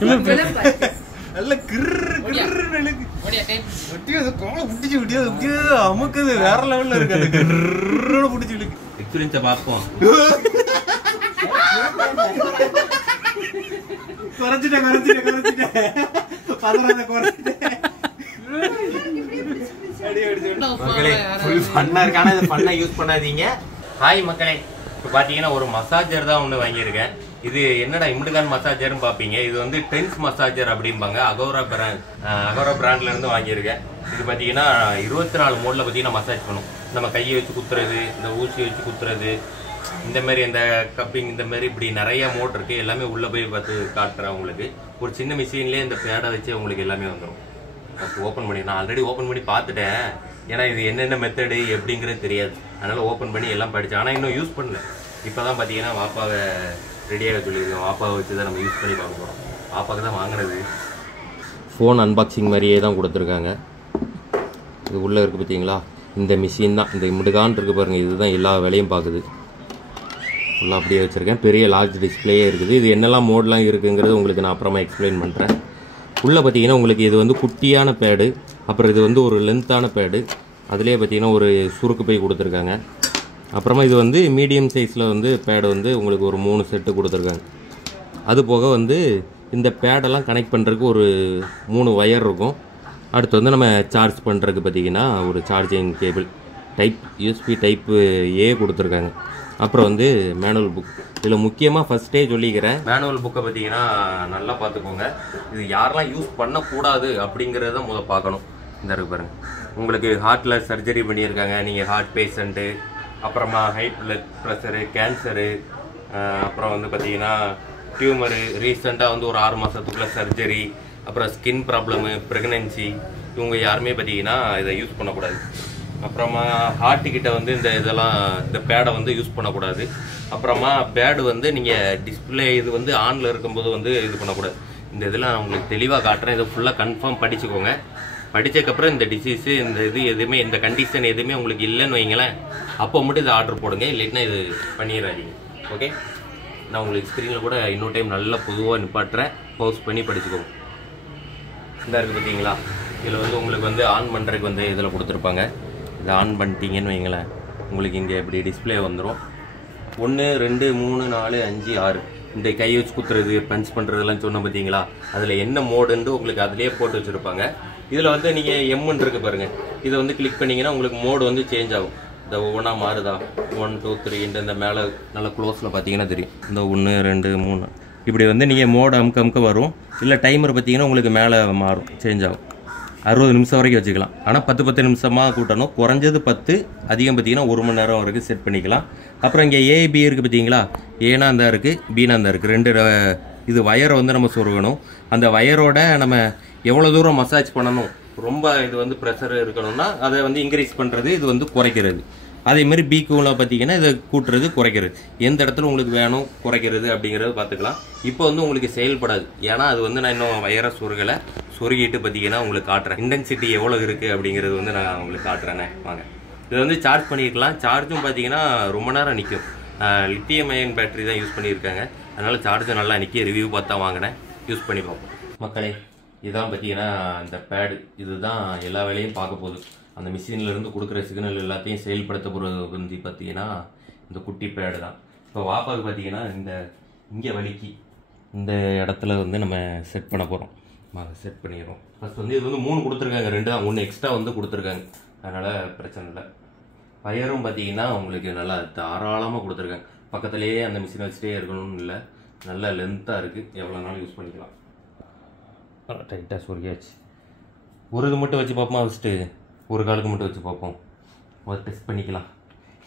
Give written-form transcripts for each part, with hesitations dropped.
நல்ல அமுக்குது வேற லெவல்ல இருக்கு அந்த கிருன்னு பிடிச்சி இழுக்கு எக்ஸ்பீரியன்ஸை பார்ப்போம். ஹாய் மக்களே, இப்போ பார்த்தீங்கன்னா ஒரு மசாஜர் தான் ஒன்று வாங்கியிருக்கேன். இது என்னடா இம்டுகான் மசாஜர்னு பார்ப்பீங்க. இது வந்து டென்ஸ் மசாஜர் அப்படிம்பாங்க. அகோரா பிராண்ட்ல இருந்து வாங்கியிருக்கேன். இது பார்த்தீங்கன்னா 24 மோட்ல பார்த்தீங்கன்னா மசாஜ் பண்ணும். நம்ம கையை வச்சு குத்துறது, இந்த ஊசி வச்சு குத்துறது, இந்த மாதிரி இந்த கப்பிங், இந்த மாதிரி இப்படி நிறைய மோட் இருக்கு. எல்லாமே உள்ள போய் பார்த்து காட்டுறேன் உங்களுக்கு. ஒரு சின்ன மிஷின்லேயே இந்த பேடை வச்சு உங்களுக்கு எல்லாமே வந்துடும். ஓப்பன் பண்ணி நான் ஆல்ரெடி ஓப்பன் பண்ணி பார்த்துட்டேன். ஏன்னா இது என்னென்ன மெத்தடு எப்படிங்கிறது தெரியாது. அதனால ஓப்பன் பண்ணி எல்லாம் படித்தேன். ஆனால் இன்னும் யூஸ் பண்ணல. இப்போ தான் பார்த்தீங்கன்னா வாப்பாவை ரெடியாக சொல்லியிருக்கோம். வாப்பாவை வச்சு தான் நம்ம யூஸ் பண்ணி பார்க்க போகிறோம். வாப்பாவுக்கு தான் வாங்கினது. ஃபோன் அன்பாக்சிங் மாதிரியே தான் கொடுத்துருக்காங்க. இது உள்ளே இருக்குது பார்த்தீங்களா, இந்த மிஷின் தான். இந்த இம்டுகான் இருக்குது பாருங்கள், இதுதான் எல்லா வேலையும் பார்க்குது. ஃபுல்லாக அப்படியே வச்சுருக்கேன். பெரிய லார்ஜ் டிஸ்பிளேயே இருக்குது. இது என்னெல்லாம் மோட்லாம் இருக்குங்கிறது உங்களுக்கு நான் அப்புறமா எக்ஸ்பிளைன் பண்ணுறேன். உள்ளே பார்த்தீங்கன்னா உங்களுக்கு இது வந்து குட்டியான பேடு, அப்புறம் இது வந்து ஒரு லென்த்தான பேடு, அதுலேயே பார்த்தீங்கன்னா ஒரு சுருக்கு பை கொடுத்துருக்காங்க. அப்புறமா இது வந்து மீடியம் சைஸில் வந்து பேடு வந்து உங்களுக்கு ஒரு 3 செட்டு கொடுத்துருக்காங்க. அது போக வந்து இந்த பேடெல்லாம் கனெக்ட் பண்ணுறதுக்கு ஒரு 3 ஒயர் இருக்கும். அடுத்து வந்து நம்ம சார்ஜ் பண்ணுறதுக்கு பார்த்தீங்கன்னா ஒரு charging cable type USB type A கொடுத்துருக்காங்க. அப்புறம் வந்து மேனுவல் புக். இதில் முக்கியமாக ஃபஸ்ட்டே சொல்லிக்கிறேன், மேனுவல் புக்கை பார்த்தீங்கன்னா நல்லா பார்த்துக்கோங்க. இது யாரெல்லாம் யூஸ் பண்ணக்கூடாது அப்படிங்கிறத முதல்ல பார்க்கணும். இந்த இருக்கு பாருங்க, உங்களுக்கு ஹார்ட்டில் சர்ஜரி பண்ணியிருக்காங்க, நீங்கள் ஹார்ட் பேஷண்ட்டு, அப்புறமா ஹை பிளட் ப்ரெஷரு, கேன்சரு, அப்புறம் வந்து பார்த்தீங்கன்னா டியூமரு, ரீசெண்டாக வந்து ஒரு 6 மாதத்துக்குள்ளே சர்ஜரி, அப்புறம் ஸ்கின் ப்ராப்ளமு, ப்ரெக்னென்சி, இவங்க யாருமே பார்த்தீங்கன்னா இதை யூஸ் பண்ணக்கூடாது. அப்புறமா ஹார்ட்டுக்கிட்ட வந்து இந்த பேடை வந்து யூஸ் பண்ணக்கூடாது. அப்புறமா பேடு வந்து நீங்கள் டிஸ்பிளே இது வந்து ஆனில் இருக்கும்போது வந்து இது பண்ணக்கூடாது. இந்த இதெல்லாம் நான் உங்களுக்கு தெளிவாக காட்டுறேன். இதை ஃபுல்லாக கன்ஃபார்ம் படிச்சுக்கோங்க. படித்ததுக்கப்புறம் இந்த டிசீஸு, இந்த இது எதுவுமே, இந்த கண்டிஷன் எதுவுமே உங்களுக்கு இல்லைன்னு வைங்களேன், அப்போ மட்டும் இதை ஆர்டர் போடுங்க. இல்லைன்னா இது பண்ணிடாதீங்க. ஓகே, நான் உங்களுக்கு ஸ்க்ரீனில் கூட இன்னொரு டைம் நல்லா பொதுவாக நிப்பாட்டுறேன். பவுஸ் பண்ணி படிச்சுக்கோங்க. இந்த இருக்குது பார்த்தீங்களா, இதில் வந்து உங்களுக்கு வந்து ஆன் பண்ணுறதுக்கு வந்து இதில் கொடுத்துருப்பாங்க. இதை ஆன் பண்ணிட்டீங்கன்னு வைங்களேன், உங்களுக்கு இங்கே இப்படி டிஸ்பிளே வந்துடும். 1 2 3 4 5 6 இந்த கை வச்சு குத்துறது, பஞ்ச் பண்ணுறதுலாம் சொன்ன பார்த்தீங்களா, அதில் என்ன மோடுன்னு உங்களுக்கு அதிலே போட்டு வச்சுருப்பாங்க. இதில் வந்து நீங்கள் எம்முன்னு இருக்கு பாருங்கள், இதை வந்து கிளிக் பண்ணிங்கன்னா உங்களுக்கு மோடு வந்து சேஞ்ச் ஆகும். இந்த ஒவ்வொன்றா மாறுதா, 1 2 3 இந்த மேலே நல்லா க்ளோஸில் பார்த்தீங்கன்னா தெரியும். இந்த 1 2 3 இப்படி வந்து நீங்கள் மோடு அமுக்க வரும். இல்லை டைமர் பார்த்தீங்கன்னா உங்களுக்கு மேலே மாறும், சேஞ்ச் ஆகும். 60 நிமிஷம் வரைக்கும் வச்சுக்கலாம். ஆனால் 10 நிமிஷமாக கூட்டணும். குறைஞ்சது 10, அதிகம் பார்த்தீங்கன்னா 1 மணி நேரம் வரைக்கும் செட் பண்ணிக்கலாம். அப்புறம் இங்கே ஏபி இருக்குது பார்த்தீங்களா, ஏனா அந்த இருக்குது, பீனா அந்த இருக்குது. 2 இது வயரை வந்து நம்ம சொருகணும். அந்த வயரோட நம்ம எவ்வளோ தூரம் மசாஜ் பண்ணணும், ரொம்ப இது வந்து ப்ரெஷர் இருக்கணும்னா அதை வந்து இன்க்ரீஸ் பண்ணுறது, இது வந்து குறைக்கிறது. அதேமாதிரி பிக்குள்ள பார்த்தீங்கன்னா இதை கூட்டுறது, குறைக்கிறது. எந்த இடத்துல உங்களுக்கு வேணும் குறைக்கிறது அப்படிங்கிறத பார்த்துக்கலாம். இப்போ வந்து உங்களுக்கு செயல்படாது, ஏன்னா அது வந்து நான் இன்னும் வயரை சொருகிட்டு பார்த்தீங்கன்னா உங்களுக்கு காட்டுறேன். இன்டென்சிட்டி எவ்வளோ இருக்குது அப்படிங்கிறது வந்து நான் உங்களுக்கு காட்டுறேனே வாங்க. இதை வந்து சார்ஜ் பண்ணிக்கலாம். சார்ஜும் பார்த்தீங்கன்னா ரொம்ப நேரம் நிற்கும். லித்தியம் அயன் பேட்டரி தான் யூஸ் பண்ணியிருக்காங்க. அதனால் சார்ஜும் நல்லா நிற்க. ரிவ்யூ பார்த்தா வாங்கினேன், யூஸ் பண்ணி பார்ப்போம். மக்களே, இதுதான் பார்த்தீங்கன்னா இந்த பேடு. இதுதான் எல்லா வேலையும் பார்க்க போகுது. அந்த மிஷின்லேருந்து கொடுக்குற சிக்னல் எல்லாத்தையும் செயல்படுத்த போகிறது வந்து பார்த்தீங்கன்னா இந்த குட்டி பேடு தான். இப்போ வாப்பாவுக்கு பார்த்தீங்கன்னா இங்கே வலிக்கு இந்த இடத்துல வந்து நம்ம செட் பண்ண போகிறோம். செட் பண்ணிடுறோம். ஃபஸ்ட் வந்து இது வந்து 3 கொடுத்துருக்காங்க, 2 தான், 1 எக்ஸ்ட்ரா வந்து கொடுத்துருக்காங்க. அதனால் பிரச்சனை இல்லை. வயரும் பார்த்தீங்கன்னா உங்களுக்கு நல்லா தாராளமாக கொடுத்துருக்காங்க. பக்கத்துலேயே அந்த மிஷினை வச்சுட்டே இருக்கணும்னு இல்லை, நல்லா லென்த்தாக இருக்குது. எவ்வளோ நாளும் யூஸ் பண்ணிக்கலாம். டைட்டாக சொருகியாச்சு. ஒரு இது மட்டும் வச்சு பார்ப்போமா, ஃபஸ்ட்டு ஒரு காலுக்கு மட்டும் வச்சு பார்ப்போம். முதல்ல டெஸ்ட் பண்ணிக்கலாம்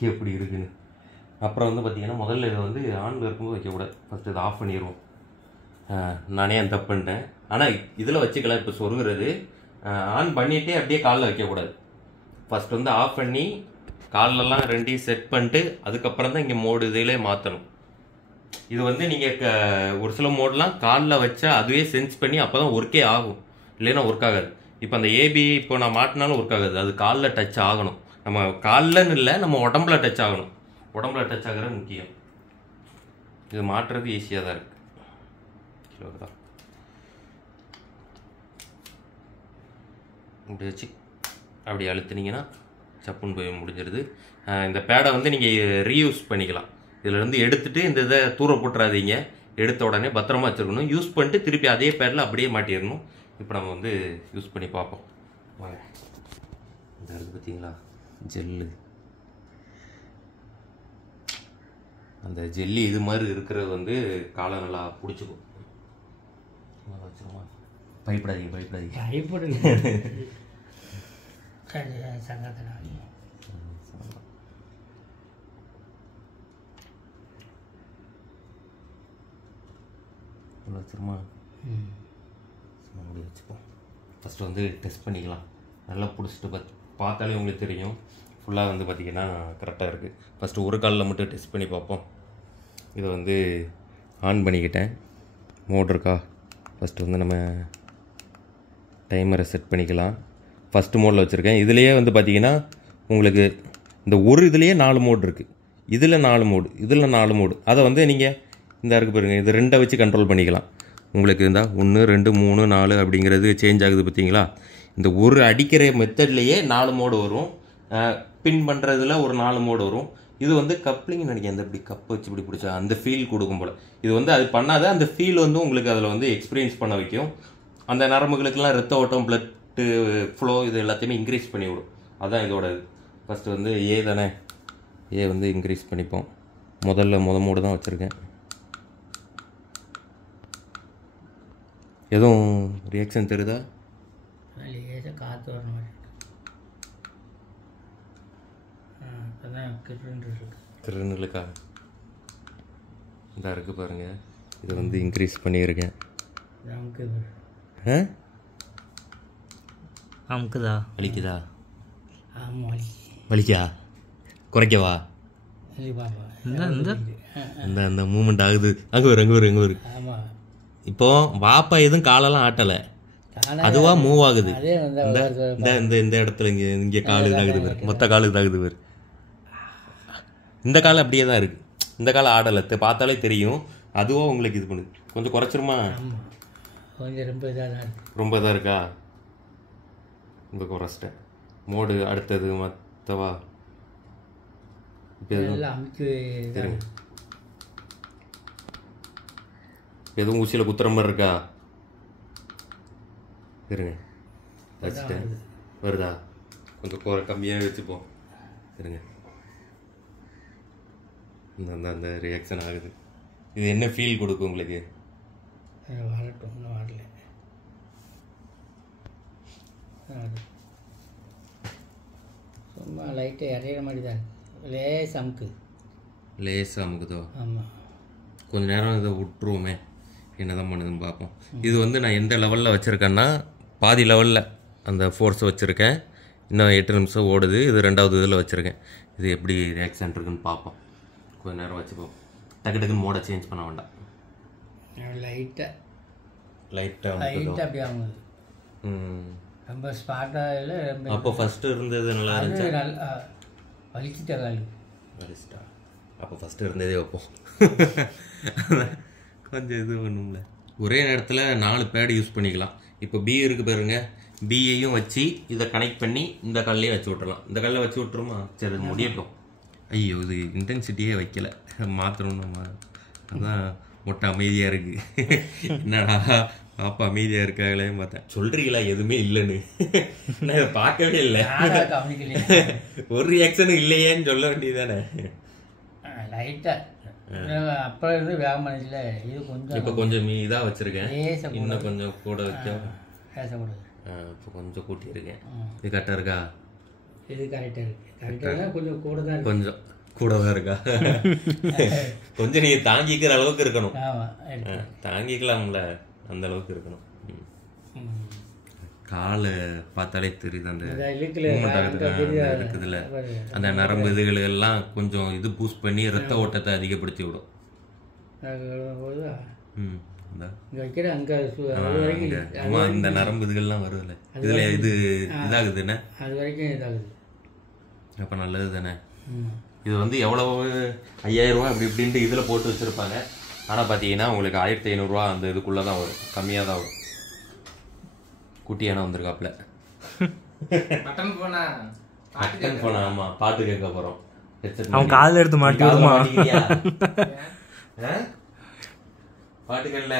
எப்படி இருக்குன்னு. அப்புறம் வந்து பார்த்தீங்கன்னா முதல்ல இதை வந்து ஆன் இருக்கும்போது வைக்கக்கூடாது. ஃபஸ்ட்டு இதை ஆஃப் பண்ணிடுவோம். நானே அந்த தப்பு பண்ணிட்டேன். ஆனால் இதில் வச்சுக்கலாம். இப்போ சொருகிறது ஆன் பண்ணிவிட்டே அப்படியே காலில் வைக்கக்கூடாது. ஃபஸ்ட் வந்து ஆஃப் பண்ணி காலெல்லாம் 2 செட் பண்ணிட்டு அதுக்கப்புறம் தான் இங்கே மோடு இதிலே மாற்றணும். இது வந்து நீங்கள் ஒரு சில மோடெலாம் காலில் வச்சா அதுவே சென்ஸ் பண்ணி அப்போ தான் ஒர்க்கே ஆகும், இல்லைன்னா ஒர்க் ஆகாது. இப்போ அந்த ஏபி இப்போ நான் மாட்டினாலும் ஒர்க் ஆகாது. அது காலில் டச் ஆகணும். நம்ம கால்லன்னு இல்லை, நம்ம உடம்புல டச் ஆகணும். உடம்புல டச் ஆகிறது முக்கியம். இது மாட்டுறது ஈஸியாக தான் இருக்குது. இப்படி வச்சு அப்படி அழுத்துனீங்கன்னா சப்புன்னு போய் முடிஞ்சிடுது. இந்த பேடை வந்து நீங்கள் ரீயூஸ் பண்ணிக்கலாம். இதிலேருந்து எடுத்துகிட்டு இந்த இதை தூர போட்டுறாதீங்க. எடுத்த உடனே பத்திரமா வச்சுருக்கணும். யூஸ் பண்ணிட்டு திருப்பி அதே பேடில் அப்படியே மாட்டிடணும். இப்போ நம்ம வந்து யூஸ் பண்ணி பார்ப்போம். வாங்க, இந்த இருக்குது பார்த்தீங்களா ஜெல்லு. அந்த ஜெல்லி இது மாதிரி இருக்கிறது வந்து காலை நல்லா பிடிச்சிக்கும். வச்சுருமா, பயப்படாதீங்க வச்சுருமா. அப்படி வச்சுப்போம். ஃபஸ்ட்டு வந்து டெஸ்ட் பண்ணிக்கலாம். நல்லா பிடிச்சிட்டு பார்த்தாலே உங்களுக்கு தெரியும். ஃபுல்லாக வந்து பார்த்திங்கன்னா கரெக்டாக இருக்குது. ஃபஸ்ட்டு ஒரு காலில் மட்டும் டெஸ்ட் பண்ணி பார்ப்போம். இதை வந்து ஆன் பண்ணிக்கிட்டேன். மோட் இருக்கா? ஃபஸ்ட்டு வந்து நம்ம டைமரை செட் பண்ணிக்கலாம். ஃபஸ்ட்டு மோடில் வச்சுருக்கேன். இதுலேயே வந்து பார்த்திங்கன்னா உங்களுக்கு இந்த ஒரு இதுலேயே 4 மோடு இருக்குது. இதில் 4 மோடு, இதில் 4 மோடு. அதை வந்து நீங்கள் இந்த இருக்குது பாருங்கள், இது 2 வச்சு கண்ட்ரோல் பண்ணிக்கலாம். உங்களுக்கு இருந்தால் 1 2 3 4 அப்படிங்கிறது சேஞ்ச் ஆகுது பார்த்தீங்களா? இந்த ஒரு அடிக்கிற மெத்தட்லேயே 4 மோடு வரும். பின் பண்ணுறதுல ஒரு 4 மோடு வரும். இது வந்து கப்ளிங் நினைக்கிறேன். அந்த இப்படி கப்பை வச்சு இப்படி பிடிச்சா அந்த ஃபீல் கொடுக்கும் போல். இது வந்து அது பண்ணாத அந்த ஃபீல் வந்து உங்களுக்கு அதில் வந்து எக்ஸ்பீரியன்ஸ் பண்ண வைக்கும். அந்த நரம்புகளுக்கெல்லாம் ரத்த ஓட்டம், பிளட்டு ஃப்ளோ இது எல்லாத்தையுமே இன்க்ரீஸ் பண்ணி விடும். அதுதான் இதோட இது. ஃபஸ்ட்டு வந்து ஏ தானே, ஏ வந்து இன்க்ரீஸ் பண்ணிப்போம். முதல்ல மோடு தான் வச்சுருக்கேன். எதுவும் ரியாக்ஷன் தெரியுதா? காற்று வர மாதிரி கிருன்னுக்கா இந்த இருக்குது பாருங்கள். இதை வந்து இன்க்ரீஸ் பண்ணியிருக்கேன். அமுக்குதா? வலிக்குதா? வலிக்கா? குறைக்கவா? இந்த இந்த மூமெண்ட் ஆகுது. அங்கே வரு. இப்போ வாப்பா எதுவும் காலெல்லாம் ஆட்டலை, அதுவா மூவ் ஆகுது. இந்த இடத்துல இங்கே காலு இதாகுது பேர், மொத்த காலு இதாகுது பேர். இந்த காலம் அப்படியே தான் இருக்குது. இந்த காலம் ஆடலை, பார்த்தாலே தெரியும். அதுவா உங்களுக்கு இது பண்ணுது. கொஞ்சம் குறைச்சிருமா? கொஞ்சம் ரொம்ப இதாக இருக்கா? இந்த குறைச்சிட்டேன். மோடு அடுத்தது மற்றவா இப்போ எதுவும் ஊசியில் குத்துற மாதிரி இருக்கா? இருங்க, வச்சுட்டேன். வருதா? கொஞ்சம் கம்மியாக வச்சுப்போம். இருங்க, அந்த ரியாக்ஷன் ஆகுது. இது என்ன ஃபீல் கொடுக்கும் உங்களுக்கு? வரல சும்மா லைட்டாக இறையிற மாதிரி தான் இருக்குது. லேசாக அமுக்குதோ? ஆமாம். கொஞ்ச நேரம் இதை விட்டுருவோமே, என்ன தான் பண்ணுதுன்னு பார்ப்போம். இது வந்து நான் எந்த லெவலில் வச்சுருக்கேன்னா பாதி லெவலில் அந்த ஃபோர்ஸை வச்சுருக்கேன். இன்னும் 8 நிமிஷம் ஓடுது. இது 2வது இதில் வச்சுருக்கேன். இது எப்படி ரியாக்ஷன் இருக்குன்னு பார்ப்போம். கொஞ்ச நேரம் வச்சுப்போம். டக்குன்னு மோடை சேஞ்ச் பண்ண வேண்டாம். லைட்டாக அப்படி ஆகுது. ரொம்ப ஸ்பாட்டாக இல்லை. அப்போ ஃபஸ்ட்டு இருந்தது நல்லா இருந்துச்சு. நல்லா வலிச்சிட்டா காலு. வலிச்சிட்டா? அப்போ ஃபஸ்ட்டு இருந்ததே வைப்போம். கொஞ்சம் இது பண்ணும்ல. ஒரே நேரத்தில் 4 பேடு யூஸ் பண்ணிக்கலாம். இப்போ பி இருக்குது பாருங்க, பியையும் வச்சு இதை கனெக்ட் பண்ணி இந்த கல்லையும் வச்சு விட்டுறலாம். இந்த கல்லை வச்சு விட்டுருமா? சரி, அது முடியட்டும். ஐயோ, இது இன்டென்சிட்டியே வைக்கல, மாற்றணும்மா. அதான் மொட்டை அமைதியாக இருக்குது. என்னடா பாப்பா அமைதியாக இருக்காங்களேன்னு பார்த்தேன். சொல்கிறீங்களா எதுவுமே இல்லைன்னு? நான் இதை பார்க்கவே இல்லை. ஒரு ரியாக்ஷனும் இல்லையேன்னு சொல்ல வேண்டியதானே? லைட்டாக அப்போ இருந்து வேகமாக இல்லை. இது கொஞ்சம் இப்போ கொஞ்சம் இதாக வச்சுருக்கேன். இன்னும் கொஞ்சம் கூட வைக்க பேசக்கூடாது. இப்போ கொஞ்சம் கூட்டியிருக்கேன். இது கரெக்டாக இருக்கா? இது கரெக்டாக இருக்குது. கரெக்டாக கொஞ்சம் கூட தான், கொஞ்சம் கூட தான் இருக்கா? கொஞ்சம் நீங்கள் தாங்கிக்கிற அளவுக்கு இருக்கணும். தாங்கிக்கலாம்ல, அந்த அளவுக்கு இருக்கணும். காலை பார்த்தாலே தெரியுது அந்த இருக்குதுல்ல, அந்த நரம்பு இதுகளெல்லாம் கொஞ்சம் இது பூஸ்ட் பண்ணி ரத்த ஓட்டத்தை அதிகப்படுத்தி விடும். இந்த நரம்பு இதுகள்லாம் வருதுல்ல, இதுல இது இதாகுதுன்னு அது வரைக்கும் இதாகுது. அப்போ நல்லது தானே? இது வந்து எவ்வளவு 5000 ரூபா அப்படி இப்படின்ட்டு இதில் போட்டு வச்சுருப்பாங்க. ஆனால் பார்த்தீங்கன்னா உங்களுக்கு 1500 ரூபா அந்த இதுக்குள்ளே தான் வரும், கம்மியாக தான் வரும். குட்டியான வந்திருக்காப்புல பட்டன் போனா பட்டன் போனா ஆமா பாட்டு கேட்க போறோம். அவன் காதுல எடுத்து மாட்டி விடுமா? பாட்டுகள்ல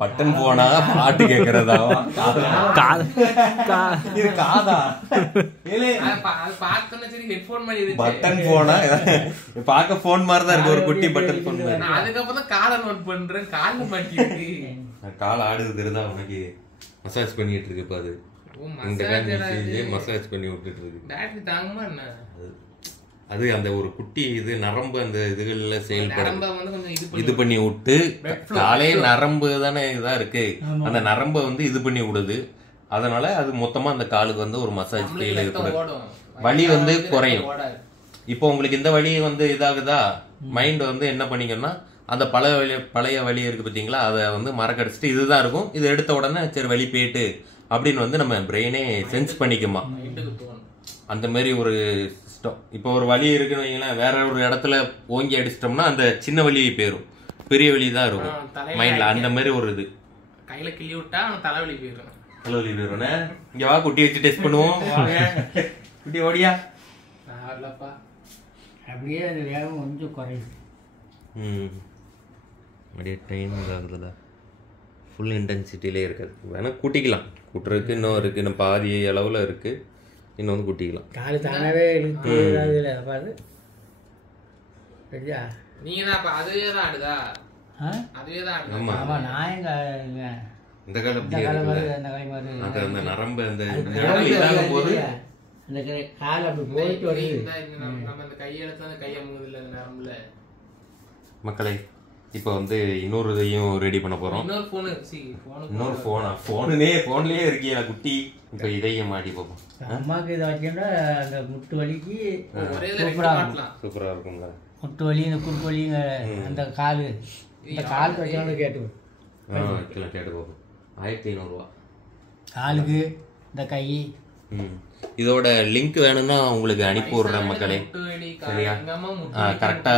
பட்டன் போனா பாட்டு கேக்குறதா? இது காதா? பட்டன் போனா பாக்க போன் மாதிரிதான் இருக்கு, ஒரு குட்டி பட்டன் போன் மாதிரி. அதுக்கப்புறம் காலை நோட் பண்றேன், கால மாட்டி கால் ஆடுது இருந்தா உனக்கு மசாஜ் பண்ணிட்டு இருக்கு. இப்ப அது இந்த மசாஜ் பண்ணி விட்டுட்டு இருக்கு. பேட்டரி தாங்குமா என்ன? அது அந்த ஒரு குட்டி இது நரம்பு அந்த இதுகள்ல செயல்படும், வந்து இது பண்ணி விட்டு காலே நரம்பு தானே இதா இருக்கு, அந்த நரம்பை வந்து இது பண்ணி விடுது. அதனால அது மொத்தமா அந்த காலுக்கு வந்து ஒரு மசாஜ் ஃபீல் ஏற்படும், வலி வந்து குறையும். இப்போ உங்களுக்கு இந்த வலி வந்து இதாகுதா, மைண்ட் வந்து என்ன பண்ணிக்கணும்னா அந்த பழைய வலி இருக்கு பார்த்தீங்களா, அதை வந்து மறக்கடிச்சிட்டு இதுதான் இருக்கும், இது எடுத்த உடனே சரி வலி போயிட்டு அப்படின்னு வந்து நம்ம பிரெயினே சென்ஸ் பண்ணிக்குமா. அந்த மாதிரி ஒரு சிஸ்டம். இப்போ ஒரு வலி இருக்குன்னு வைங்களேன், வேற ஒரு இடத்துல ஓங்கி அடிச்சிட்டோம்னா அந்த சின்ன வலி போயிடும், பெரிய வலி தான் இருக்கும் மைண்ட்ல. அந்த மாதிரி ஒரு இது கையில கிள்ளி விட்டா தலைவலி போயிடும். தலைவலி போயிடும். இங்க வா குட்டி வச்சு டெஸ்ட் பண்ணுவோம். குட்டி ஓடியா? அப்படியே அது வேகம் கொஞ்சம் குறையுது. அப்படியே டைம் இதாகுதுல்ல, ஃபுல் இன்டென்சிட்டிலே இருக்காது. வேணா கூட்டிக்கலாம், கூட்டுறதுக்கு இன்னும் இருக்கு, இன்னும் பாதி அளவில் இருக்கு, இன்னும் வந்து கூட்டிக்கலாம். காலு தானாவே இழுத்து இதாகுதுல பாரு. சரியா? நீங்க தான் அப்ப அதுவே தான் ஆடுதா? அதுவே தான் ஆடுதா? ஆமா ஆமா, நான் எங்க இந்த காலம் இந்த காலம் மாதிரி அந்த காலம் மாதிரி அது அந்த நரம்பு அந்த இதாகும் போது அந்த கால் அப்படி போயிட்டு வருது. நம்ம அந்த கையெழுத்து அந்த கையை முகுதுல அந்த நரம்புல. மக்களே இப்போ வந்து இன்னொரு இதையும் ரெடி பண்ண போறோம். இன்னொரு போன்லயே இருக்கியா குட்டி? இப்போ இதையும் மாட்டி பார்ப்போம். அம்மாக்கு இதை வச்சோம்னா அந்த முட்டு வலிக்கு சூப்பரா இருக்குங்களா? முட்டு வலி, இந்த குறுக்கு வலி, அந்த காலு, இந்த காலுக்கு வச்சோம்னா கேட்டு கேட்டு பார்ப்போம். 1500 ரூபா காலுக்கு, இந்த கை. இதோட லிங்க் வேணும்னா உங்களுக்கு அனுப்பி விடுறேன் மக்களே. சரியா? கரெக்டா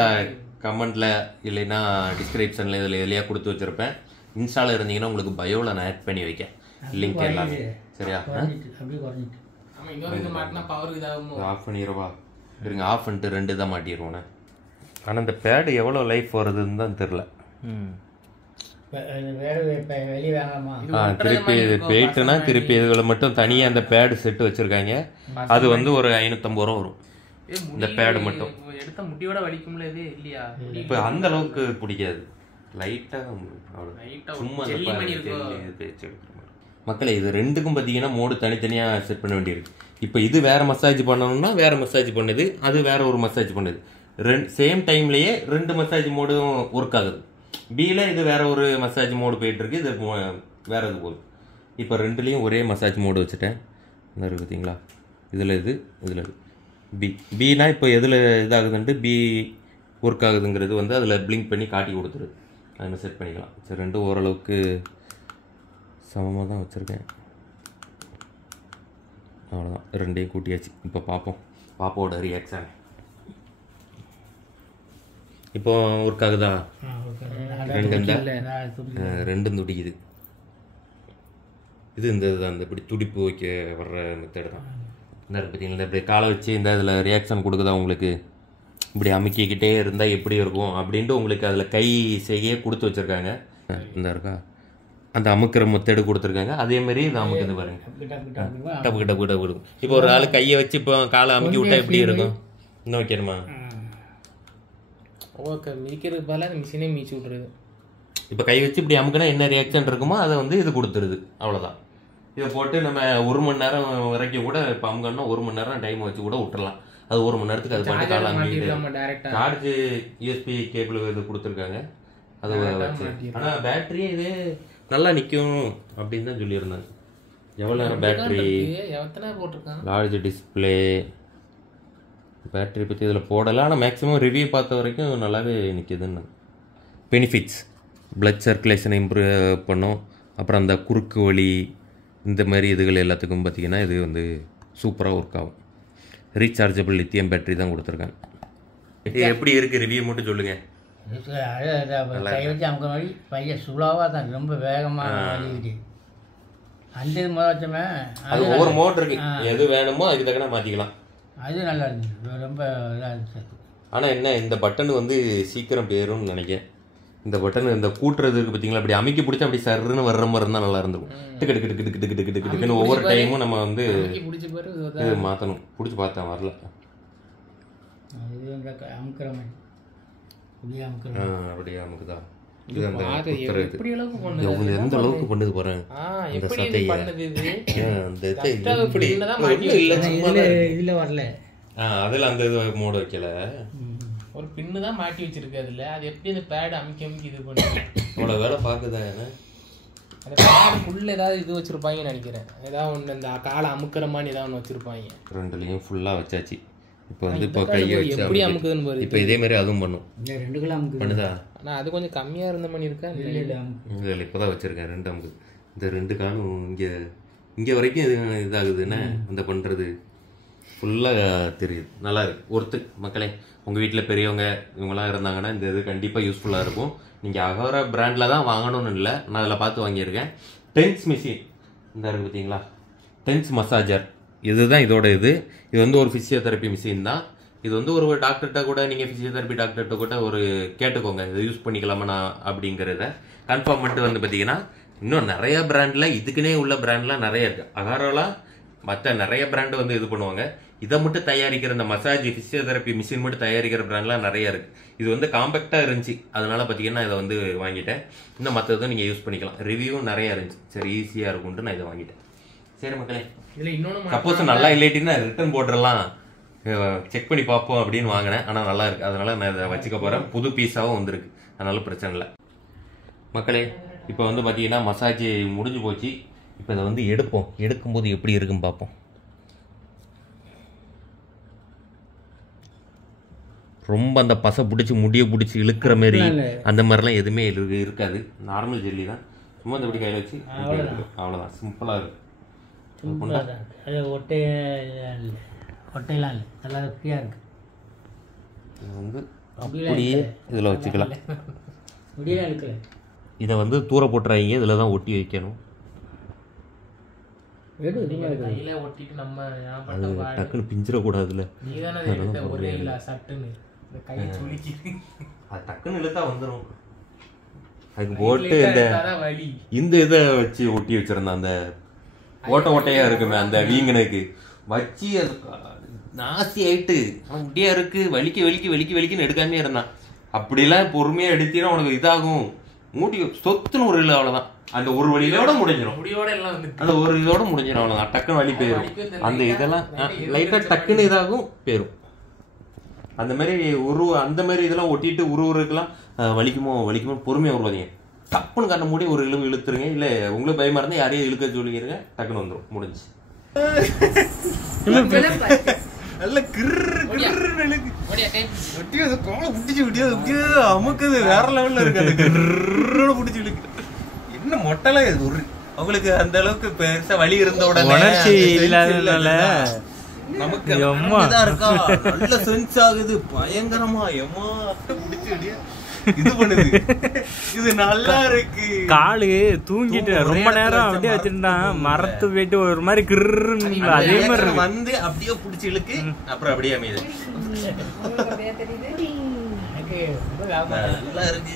கமெண்ட்ல இல்லைன்னா டிஸ்கிரிப்ஷன்ல இதுல எதுலையா கொடுத்து வச்சிருப்பேன். இன்ஸ்டால இருந்தீங்கன்னா உங்களுக்கு பயோல நான் ஆட் பண்ணி வைக்க லிங்க் எல்லாமே. சரியா? ஆஃப் பண்ணிடுவா இருங்க, ஆஃப் பண்ணிட்டு 2 தான் மாட்டிடுவோண்ணே. ஆனால் இந்த பேடு எவ்வளோ லைஃப் வருதுன்னு தான் தெரில. திருப்பி இது போயிட்டுனா திருப்பி இதுகளை மட்டும் தனியாக அந்த பேடு செட்டு வச்சிருக்காங்க. அது வந்து ஒரு 550 ரூபா வரும் இந்த பேடு மட்டும். எடுத்த முடியோட வலிக்கும்ல இது இல்லையா? இப்போ அந்த அளவுக்கு பிடிக்காது, லைட்டாக சும்மா பேச்சு எடுக்கிற மாதிரி. மக்களே இது ரெண்டுக்கும் பார்த்தீங்கன்னா மோடு தனித்தனியாக செட் பண்ண வேண்டியிருக்கு. இப்போ இது வேற மசாஜ் பண்ணணும்னா வேற மசாஜ் பண்ணுது, அது வேற ஒரு மசாஜ் பண்ணுது. சேம் டைம்லயே 2 மசாஜ் மோடும் ஒர்க் ஆகுது. பியில் இது வேற ஒரு மசாஜ் மோடு போயிட்டு இருக்கு, இது வேற இது போகுது. இப்போ 2லேயும் ஒரே மசாஜ் மோடு வச்சுட்டேன். இந்த இருக்குது பார்த்தீங்களா, இதில் இது இதில் இது. பினா இப்போ எதில் இதாகுதுன்ட்டு பி ஒர்க் ஆகுதுங்கிறது வந்து அதில் பிளிங்க் பண்ணி காட்டி கொடுத்துருது. அதில் செட் பண்ணிக்கலாம். சரி, 2 ஓரளவுக்கு சமமாக தான் வச்சுருக்கேன். அவ்வளோதான், 2ஐயும் கூட்டியாச்சு. இப்போ பார்ப்போம் பாப்பாவோட ரியாக்ஷன். இப்போ ஒர்க் ஆகுதா? 2 துடிக்குது. இது இந்த அந்த இப்படி துடிப்பு வைக்க வர்ற மெத்தடு தான். இந்த பார்த்தீங்களா, இப்படி காலை வச்சு இந்த இதில் ரியாக்ஷன் கொடுக்குதா உங்களுக்கு? இப்படி அமுக்கிக்கிட்டே இருந்தால் எப்படி இருக்கும் அப்படின்ட்டு உங்களுக்கு அதில் கை செய்ய கொடுத்து வச்சுருக்காங்க. இந்த இருக்கா அந்த அமுக்கிற மெத்தடு கொடுத்துருக்காங்க. அதேமாரி இது அமுக்குது பாருங்க, டப்பு டப்பு டப்பு இருக்கும். இப்போ ஒரு ஆள் கையை வச்சு இப்போ காலை அமுக்கி விட்டா எப்படி இருக்கும்? இன்னும் வைக்கணுமா? ஓகே, மிதிக்கிறதுக்கு பதிலாக மிஷினே மிதிச்சு விட்ருது. இப்போ கை வச்சு இப்படி அமுக்குனா என்ன ரியாக்ஷன் இருக்குமோ அதை வந்து இது கொடுத்துருது. அவ்வளோதான். இதை போட்டு நம்ம 1 மணி நேரம் வரைக்கும் கூட இப்போ அமுக்கணும்னா 1 மணி நேரம் டைம் வச்சு கூட விட்டுறலாம். அது 1 மணி நேரத்துக்கு அது பாட்டு காலை அமுக்கிட்டு சார்ஜ் யூஎஸ்பி கேபிள் இது கொடுத்துருக்காங்க. அதை வச்சு ஆனால் பேட்டரி இது நல்லா நிற்கும் அப்படின்னு தான் சொல்லியிருந்தாங்க. எவ்வளோ நேரம் பேட்டரி, லார்ஜ் டிஸ்பிளே, பேட்டரி பற்றி இதில் போடலை. ஆனால் மேக்ஸிமம் ரிவ்யூ பார்த்த வரைக்கும் நல்லாவே நிற்கிதுன்னு. பெனிஃபிட்ஸ் பிளட் சர்க்குலேஷனை இம்ப்ரூவ் பண்ணும். அப்புறம் அந்த குறுக்கு வலி இந்த மாதிரி இதுகள் எல்லாத்துக்கும் பார்த்திங்கன்னா இது வந்து சூப்பராக ஒர்க் ஆகும். ரீசார்ஜபிள் லித்தியம் பேட்டரி தான் கொடுத்துருக்காங்க. இது எப்படி இருக்குது ரிவ்யூ மட்டும் சொல்லுங்கள். கை வச்சு அமுக்கிற மாதிரி பையன் சுலாவாக தான், ரொம்ப வேகமாக வலிக்குது. அந்த இது முதல் வச்சோமே அது ஒவ்வொரு மோட்டர் இருக்கு, எது வேணுமோ அதுக்கு தக்கன மாத்திக்கலாம். அது நல்லா இருந்துச்சு, ரொம்ப இதாக இருந்துச்சு. ஆனா என்ன இந்த பட்டன் வந்து சீக்கிரம் போயிரும்னு நினைக்கிறேன். இந்த பட்டன் இந்த கூட்டுறது இருக்கு பார்த்தீங்களா, அப்படி அமைக்க பிடிச்சா அப்படி சர்ன்னு வர்ற மாதிரி இருந்தால் நல்லா இருந்திருக்கும். டிக்கு டிக்கு டிக்கு டிக்கு டிக்கு டிக்கு டிக்குன்னு ஒவ்வொரு டைமும் நம்ம வந்து இது மாற்றணும். பிடிச்சி பார்த்தேன் வரல. இது இந்த அமுக்கிற மாதிரி அப்படியே அமுக்குதா. இது அந்த குத்துறது எந்த அளவுக்கு பண்ணுது பாருங்க. அந்த சட்டையை அந்த இதில் வரல, அதில் அந்த இது மோட வைக்கல. ஒரு பின்னு தான் மாட்டி வச்சிருக்கு அதுல. அது எப்படி அந்த பேட் அமுக்கி இது பண்ணி அவ்வளோ வேலை பார்க்குதா? அந்த பேடுக்குள்ள ஏதாவது இது வச்சிருப்பாங்கன்னு நினைக்கிறேன். ஏதாவது ஒன்று இந்த காலை அமுக்கிற மாதிரி ஏதாவது ஒன்று வச்சிருப்பாங்க. ரெண்டுலையும் ஃபுல்லாக வச்சாச்சு. இப்போ வந்து இப்போ கையை வச்சு எப்படி அமுக்குதுன்னு பாரு. இப்போ இதே மாதிரி அதுவும் பண்ணும். 2 கிலோ அமுக்கு பண்ணுதா? ஆனால் அது கொஞ்சம் கம்மியாக இருந்த மாதிரி இருக்கா? இல்லை இப்போ தான் வச்சுருக்கேன் 2 அமுக்கு. இந்த 2 காலும் இங்கே வரைக்கும் இது இதாகுதுன்னா அந்த பண்ணுறது ஃபுல்லாக தெரியுது. நல்லா இருக்கு. ஒருத்து மக்களே, உங்கள் வீட்டில் பெரியவங்க இவங்களாம் இருந்தாங்கன்னா இந்த இது கண்டிப்பாக யூஸ்ஃபுல்லாக இருக்கும். நீங்கள் அகோரா பிராண்டில் தான் வாங்கணும்னு இல்லை, நான் அதில் பார்த்து வாங்கியிருக்கேன். டென்ஸ் மிஷின் இந்த இருக்குது பார்த்தீங்களா, டென்ஸ் மசாஜர். இதுதான் இதோட இது வந்து ஒரு ஃபிசியோதெரப்பி மிஷின் தான். இது வந்து ஒரு டாக்டர்கிட்ட கூட நீங்கள் ஃபிசியோதெரப்பி டாக்டர்கிட்ட கூட ஒரு கேட்டுக்கோங்க, இதை யூஸ் பண்ணிக்கலாமா நான் அப்படிங்கிறத கன்ஃபார்ம் பண்ணிட்டு வந்து பார்த்தீங்கன்னா, இன்னும் நிறைய பிராண்டில் இதுக்குன்னே உள்ள பிராண்ட்லாம் நிறைய இருக்குது. அகோராலாம் மற்ற நிறைய பிராண்டு வந்து இது பண்ணுவாங்க. இதை மட்டும் தயாரிக்கிற இந்த மசாஜ் ஃபிசியோதெரப்பி மிஷின் மட்டும் தயாரிக்கிற பிராண்ட்லாம் நிறைய இருக்குது. இது வந்து காம்பேக்டாக இருந்துச்சு, அதனால பார்த்தீங்கன்னா இதை வந்து வாங்கிட்டேன். இன்னும் மற்றதும் நீங்கள் யூஸ் பண்ணிக்கலாம். ரிவ்யூவும் நிறைய இருந்துச்சு, சரி ஈஸியாக இருக்கும்ட்டு நான் இதை வாங்கிட்டேன். சரி மக்களே, இதில் இன்னொன்று சப்போஸ் நல்லா இல்லாட்டின்னா ரிட்டர்ன் போட்டுடலாம், செக் பண்ணி பார்ப்போம் அப்படின்னு வாங்கினேன். ஆனால் நல்லா இருக்கு, அதனால நான் இதை வச்சுக்க போகிறேன். புது பீஸாகவும் வந்திருக்கு, அதனால பிரச்சனை இல்லை. மக்களே, இப்போ வந்து பார்த்தீங்கன்னா மசாஜ் முடிஞ்சு போச்சு. இப்போ இதை வந்து எடுக்கும்போது எப்படி இருக்குன்னு பார்ப்போம். ரொம்ப அந்த பசை பிடிச்சி முடியை பிடிச்சி இழுக்கிற மாதிரி அந்த மாதிரிலாம் எதுவுமே இருக்காது. நார்மல் ஜெல்லி தான். சும்மா இந்த இப்படி கையில் வச்சு அவ்வளோதான், சிம்பிளாக இருக்கும். அது ஒட்டையெல்லாம் இல்லை, நல்லா ஃப்ரீயாக இருக்குது. இது வந்து அப்படியே இதில் வச்சுக்கலாம். முடியலாம் இருக்குல்ல, இதை வந்து தூர போட்டுறாங்க, இதில் தான் ஒட்டி வைக்கணும். கையில ஒட்டிட்டு நம்ம டக்குன்னு பிஞ்சிடக்கூடாதுல. ஒரே இல்லை சட்டுன்னு கையை சுளுக்கி அது டக்குன்னு இழுத்தா வந்துடும். அதுக்கு போட்டு இந்த இதை வச்சு ஒட்டி வச்சிருந்தேன். அந்த ஓட்டையா இருக்குமே அந்த வீங்கனுக்கு வச்சு அது நாசி ஆயிட்டு முடியா இருக்கு, வலிக்குன்னு எடுக்காமே இருந்தான். அப்படிலாம் பொறுமையா எடுத்தீங்கன்னா உனக்கு இதாகும். மூடி சொத்துன்னு ஒரு இல்லை, அவ்வளவுதான். அந்த ஒரு வழியோட முடிஞ்சிடும், அந்த ஒரு இதோட முடிஞ்சிடும், அவ்வளவுதான். டக்குன்னு வலி போயிடும். அந்த இதெல்லாம் லைட்டா டக்குன்னு இதாகும் போயிடும். அந்த மாதிரி அந்த மாதிரி இதெல்லாம் ஒட்டிட்டு உருவருக்கெல்லாம் வலிக்குமோ பொறுமையா உருவாதீங்க. டப்புன்னு கண்ண மூடி ஒரு இழுவு இழுத்துருங்க. இல்ல உங்களுக்கு பயமா இருந்தா யாரையும் இழுக்க சொல்லிக்கிறீங்க, டக்குன்னு வந்துடும், முடிஞ்சு. அமுக்குது வேற லெவல்ல இருக்கு. என்ன மொட்டல உங்களுக்கு அந்த அளவுக்கு பெருசா வலி இருந்த உடனே நமக்கு இருக்கா, நல்ல சென்ஸ் ஆகுது பயங்கரமா. எம்மா பிடிச்சு இது பண்ணுது. இது நல்லா இருக்கு. காலு தூங்கிட்டு ரொம்ப நேரம் அப்படியே வச்சிருந்தான், மரத்து போயிட்டு ஒரு மாதிரி கிருன்னு அதே மாதிரி வந்து அப்படியே பிடிச்சி இழுக்கு, அப்புறம் அப்படியே அமையுது. நல்லா இருக்கு,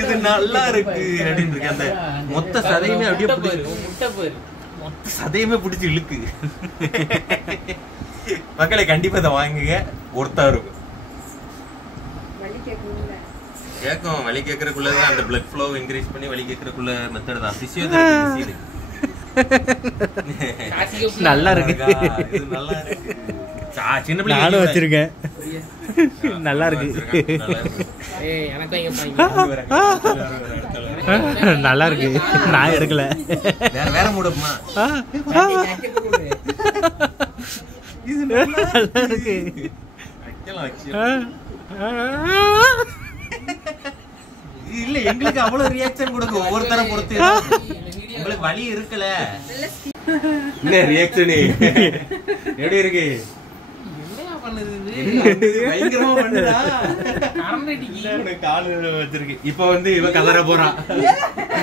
இது நல்லா இருக்கு அப்படின்னு இருக்கு. அந்த மொத்த சதையுமே அப்படியே மொத்த சதையுமே பிடிச்சி இழுக்கு. மக்களை கண்டிப்பா இதை வாங்குங்க, ஒருத்தா இருக்கும். கேட்கும், வலி கேட்கறதுக்குள்ளதான் அந்த பிளட் ஃப்ளோ இன்க்ரீஸ் பண்ணி வலி கேட்கறதுக்குள்ள மெத்தட் தான் பிசியோதெரபி. நல்லா இருக்கு, நல்லா இருக்கு. சின்ன பிள்ளை நானும் வச்சிருக்கேன், நல்லா இருக்கு. நல்லா இருக்கு, நான் எடுக்கல. வேற மூடமா இது நல்லா இருக்கு. இல்ல எங்களுக்கு அவ்வளவு ரியாக்ஷன் கொடுங்க, ஒவ்வொருத்தர பொறுத்து. உங்களுக்கு வலி இருக்குல்ல, இல்ல ரியாக்ஷன் எப்படி இருக்கு, பயங்கரமா பண்ணுதா, காலு வச்சிருக்கு. இப்ப வந்து இவ கலர போறான்.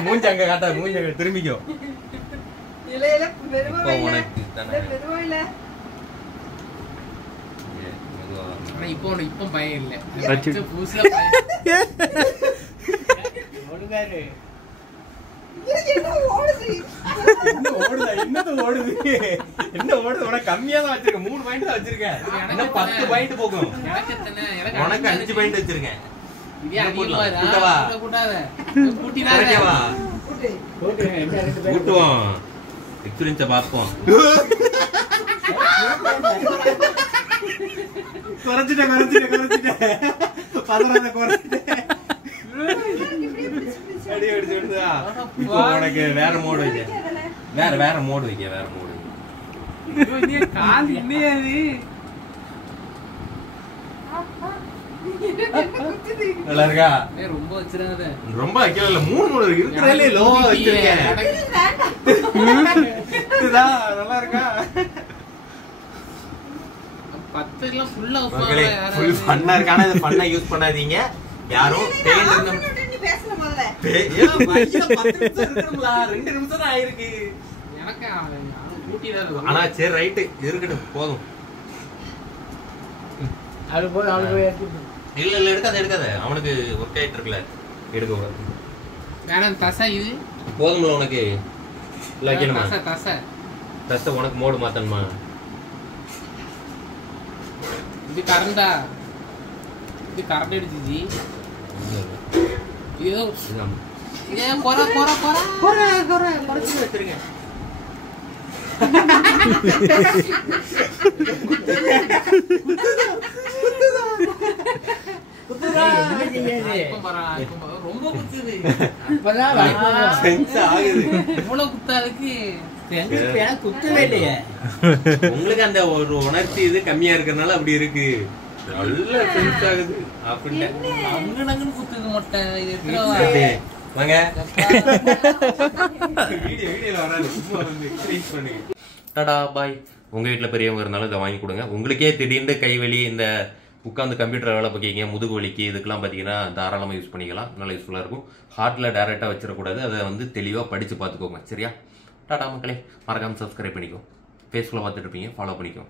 மூஞ்சி அங்க காட்டா, மூஞ்சி திரும்பிக்கோ. இப்போ உனக்கு தானே ஆனா இப்போ பயம் இல்ல வச்சு. புதுசா பயம். ஓடுதாரு. என்ன ஓடுது உனக்கு கம்மியா தான் வச்சிருக்கேன். 3 பாயிண்ட் தான் வச்சிருக்கேன். இன்னும் 10 பாயிண்ட் போகும். எனக்கு எத்தனை? எனக்கு உனக்கு 5 பாயிண்ட் வச்சிருக்கேன். இதே அதிகமா இதா? கூட்டவா? கூட்டாத. கூட்டினா குறைக்கவா? ஓட்டு, என்ன 2 பேரும் கூட்டுவோம். எக்ஸ்பீரியன்ஸை பார்ப்போம். குறைச்சிட்டேன். பதறாத குறைச்சிட்டேன். அடி அடிச்சு விடுதா? இப்போ உனக்கு வேற மோடு வைக்க. வேற மோடு வைக்க. கால் இல்லையாது. நல்லா இருக்கா? ரொம்ப வச்சிடாத. ரொம்ப வைக்கல. 3 மோடு இருக்கிறதுல லோவா வச்சிருக்கேன். இதுதான் நல்லா இருக்கா? 10 எல்லாம் ஃபுல்லா மக்களே ஃபுல் ஃபன்னா இருக்கு. ஆனா இது ஃபன்னா யூஸ் பண்ணாதீங்க யாரும். பெயின் இருந்த ஏன் வயில 10 நிமிஷம் இருக்கும்ல. 2 நிமிஷம் தான் ஆயிருக்கு. எனக்கு கூட்டிதான். ஆனா சரி ரைட் இருக்கட்டும் போதும். அது போய் அவனுக்கு போய் எடுத்துட்டு. இல்ல எடுக்காத. அவனுக்கு ஒர்க் ஆயிட்டு இருக்குல்ல. எடுக்க கூடாது. வேணாம் தசை இது போதும்ல உனக்கு. இல்ல வைக்கணுமா? தசை உனக்கு மோடு மாத்தணுமா? இது கரண்டா? இது கரண்ட் அடிச்சிச்சு. ஏதோ ஏன் குறைச்சு வச்சிருக்கேன். என்ன செய்யாது? ரொம்ப குத்துது. அப்பதான் வருமானம். சென்ஸ் ஆகுது. இவ்வளவு குத்தாதுக்கு எங்களுக்கு எனக்கு குத்தவே இல்லையே. உங்களுக்கு அந்த ஒரு உணர்ச்சி இது கம்மியா இருக்கறனால அப்படி இருக்கு. நல்ல சென்ஸ் ஆகுது. அப்படியே அங்கனங்கன்னு குத்துது மொட்டை. இது எத்தனை வாங்க. வீடியோல வராது. சும்மா வந்து எக்ஸ்பீரியன்ஸ் பண்ணுங்க. டாடா பாய். உங்க வீட்டுல பெரியவங்க இருந்தாலும் இதை வாங்கி கொடுங்க. உங்களுக்கே திடீர்னு கைவலி, இந்த உட்காந்து கம்ப்யூட்டர் வேலை பார்க்கீங்க, முதுகு வலிக்கு, இதுக்கெல்லாம் பார்த்தீங்கன்னா தாராளமாக யூஸ் பண்ணிக்கலாம். நல்லா யூஸ்ஃபுல்லாக இருக்கும். ஹார்ட்டில் டேரெக்டாக வச்சிடக்கூடாது. அதை வந்து தெளிவாக படித்து பார்த்துக்கோங்க. சரியா? டாடா மக்களே. மறக்காமல் சப்ஸ்கிரைப் பண்ணிக்கோ. ஃபேஸ்புக்கில் பார்த்துட்டு இருப்பீங்க, ஃபாலோ பண்ணிக்கோ.